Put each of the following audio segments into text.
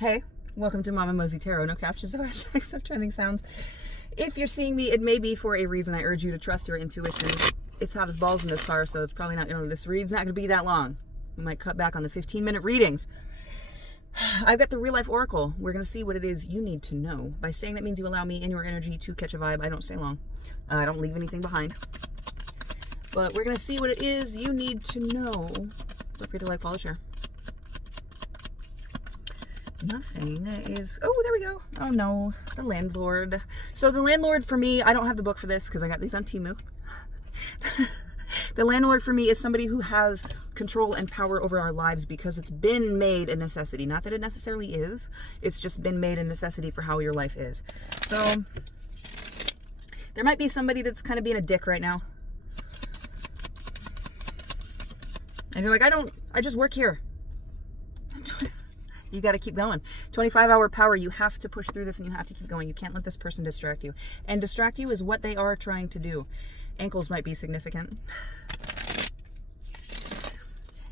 Hey, welcome to Mama Mosey Tarot. No captions, no hashtags, no trending sounds. If you're seeing me, it may be for a reason. I urge you to trust your intuition. It's hot as balls in this car, so it's probably not going to, this read's not going to be that long. We might cut back on the 15-minute readings. I've got the real life oracle. We're going to see what it is you need to know. By staying, that means you allow me in your energy to catch a vibe. I don't stay long. I don't leave anything behind. But we're going to see what it is you need to know. Feel free to like, follow, share. Nothing is, oh, there we go. Oh no, the landlord. So the landlord for me, I don't have the book for this because I got these on Temu. The landlord for me is somebody who has control and power over our lives because it's been made a necessity. Not that it necessarily is, it's just been made a necessity for how your life is. So there might be somebody that's kind of being a dick right now. And you're like, I just work here. You got to keep going. 25-hour power. You have to push through this and you have to keep going. You can't let this person distract you. And distract you is what they are trying to do. Ankles might be significant.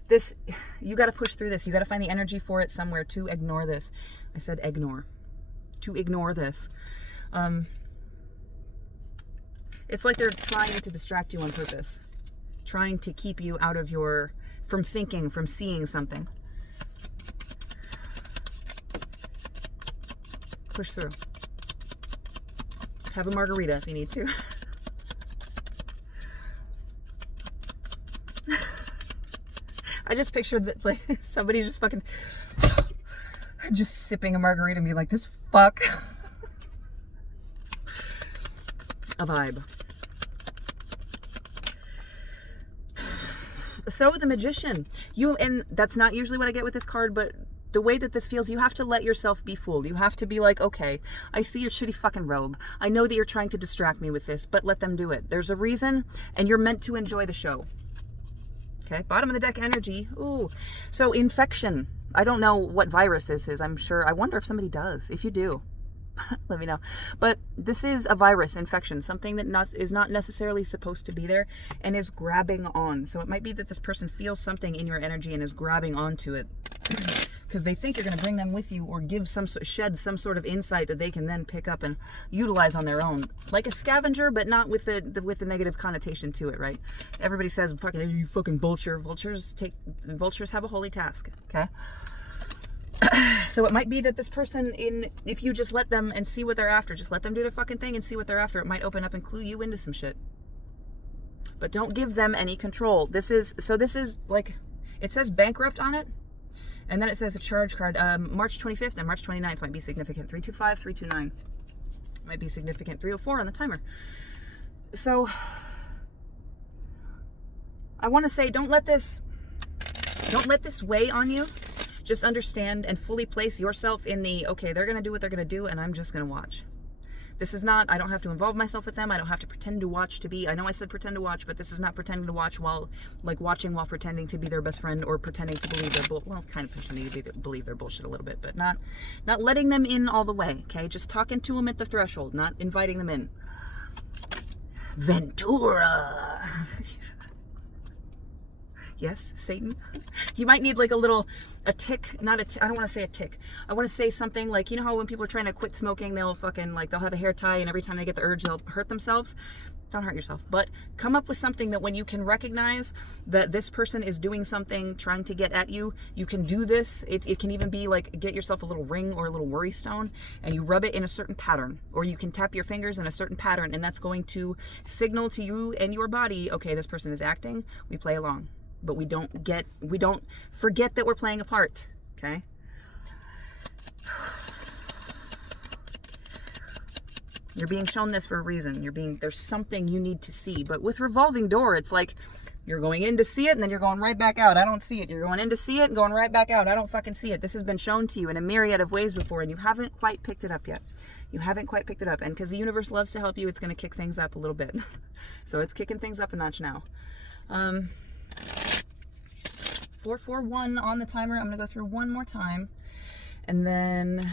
This, you got to push through this. You got to find the energy for it somewhere to ignore this. I said ignore. To ignore this. It's like they're trying to distract you on purpose. Trying to keep you out of your, from thinking, from seeing something. Push through. Have a margarita if you need to. I just pictured that, like, somebody just fucking just sipping a margarita and be like, this fuck. A vibe. So the Magician, and that's not usually what I get with this card, but the way that this feels, you have to let yourself be fooled. You have to be like, okay, I see your shitty fucking robe. I know that you're trying to distract me with this, but let them do it. There's a reason, and you're meant to enjoy the show. Okay, bottom of the deck energy. Ooh, so infection. I don't know what virus this is. I'm sure, I wonder if somebody does. If you do, let me know. But this is a virus infection, something that is not necessarily supposed to be there and is grabbing on. So it might be that this person feels something in your energy and is grabbing onto it. Because they think you're going to bring them with you or give shed some sort of insight that they can then pick up and utilize on their own, like a scavenger, but not with the negative connotation to it, right? Everybody says, "Fucking you, fucking vulture." Vultures have a holy task. Okay. So it might be that this person, if you just let them and see what they're after, just let them do their fucking thing and see what they're after, it might open up and clue you into some shit. But don't give them any control. This is like, it says bankrupt on it. And then it says a charge card, March 25th and March 29th might be significant. 325, 329 might be significant. 304 on the timer. So I want to say, don't let this weigh on you. Just understand and fully place yourself in the, okay, they're going to do what they're going to do and I'm just going to watch. This is not, I don't have to involve myself with them. I don't have to pretend to watch I know I said pretend to watch, but this is not pretending to watch watching while pretending to be their best friend or pretending to believe kind of pretending to believe their bullshit a little bit, but not letting them in all the way, okay? Just talking to them at the threshold, not inviting them in. Ventura. Yes, Satan. You might need like a tick, I don't want to say a tick. I want to say something like, you know how when people are trying to quit smoking, they'll have a hair tie and every time they get the urge, they'll hurt themselves. Don't hurt yourself, but come up with something that when you can recognize that this person is doing something, trying to get at you, you can do this. It can even be like, get yourself a little ring or a little worry stone and you rub it in a certain pattern, or you can tap your fingers in a certain pattern and that's going to signal to you and your body, okay, this person is acting, we play along. But we don't forget that we're playing a part, okay? You're being shown this for a reason. There's something you need to see. But with revolving door, it's like you're going in to see it and then you're going right back out. I don't see it. You're going in to see it and going right back out. I don't fucking see it. This has been shown to you in a myriad of ways before and you haven't quite picked it up yet. You haven't quite picked it up. And because the universe loves to help you, it's going to kick things up a little bit. So it's kicking things up a notch now. 441 on the timer. I'm going to go through one more time. And then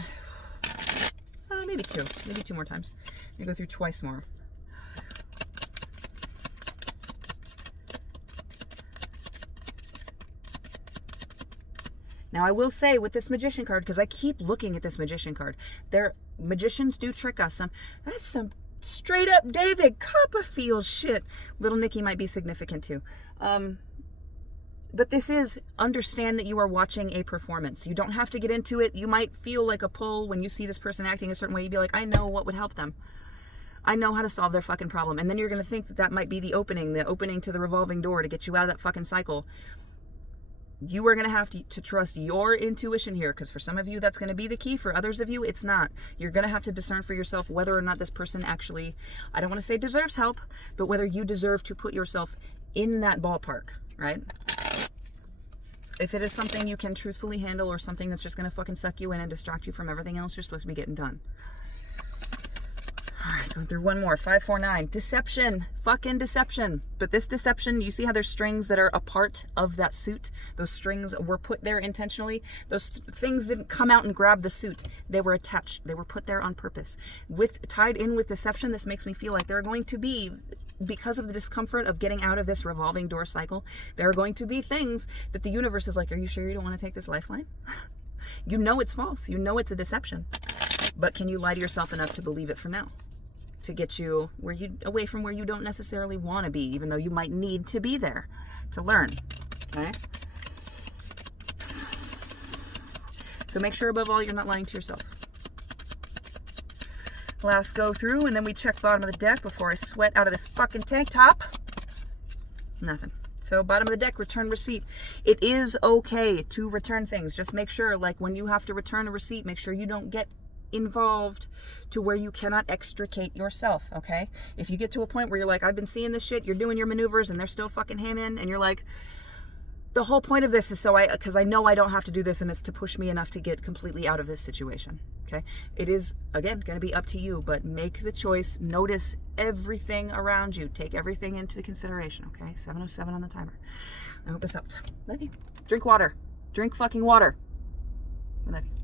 maybe two more times. I'm going to go through twice more. Now, I will say with this Magician card, because I keep looking at this Magician card, magicians do trick us. That's some straight up David Copperfield shit. Little Nicky might be significant too. But this is, understand that you are watching a performance. You don't have to get into it. You might feel like a pull when you see this person acting a certain way. You'd be like, I know what would help them. I know how to solve their fucking problem. And then you're going to think that that might be the opening to the revolving door to get you out of that fucking cycle. You are going to have to trust your intuition here, because for some of you, that's going to be the key. For others of you, it's not. You're going to have to discern for yourself whether or not this person actually, I don't want to say deserves help, but whether you deserve to put yourself in that ballpark, right? If it is something you can truthfully handle, or something that's just going to fucking suck you in and distract you from everything else you're supposed to be getting done. All right, going through one more. 549. Deception. Fucking deception. But this deception, you see how there's strings that are a part of that suit? Those strings were put there intentionally. Those things didn't come out and grab the suit. They were attached. They were put there on purpose. Tied in with deception, this makes me feel like there are going to be, because of the discomfort of getting out of this revolving door cycle, there are going to be things that the universe is like, are you sure you don't want to take this lifeline? You know it's false. You know it's a deception. But can you lie to yourself enough to believe it for now? To get you away from where you don't necessarily want to be, even though you might need to be there to learn. Okay? So make sure above all you're not lying to yourself. Last go through, and then we check bottom of the deck before I sweat out of this fucking tank top. Nothing. So bottom of the deck, return receipt. It is okay to return things. Just make sure, like when you have to return a receipt, make sure you don't get involved to where you cannot extricate yourself, okay? If you get to a point where you're like, I've been seeing this shit, you're doing your maneuvers, and they're still fucking hemming, and you're like, the whole point of this is because I know I don't have to do this, and it's to push me enough to get completely out of this situation, okay? It is, again, going to be up to you, but make the choice. Notice everything around you. Take everything into consideration, okay? 7:07 on the timer. I hope this helped. Love you. Drink water. Drink fucking water. I love you.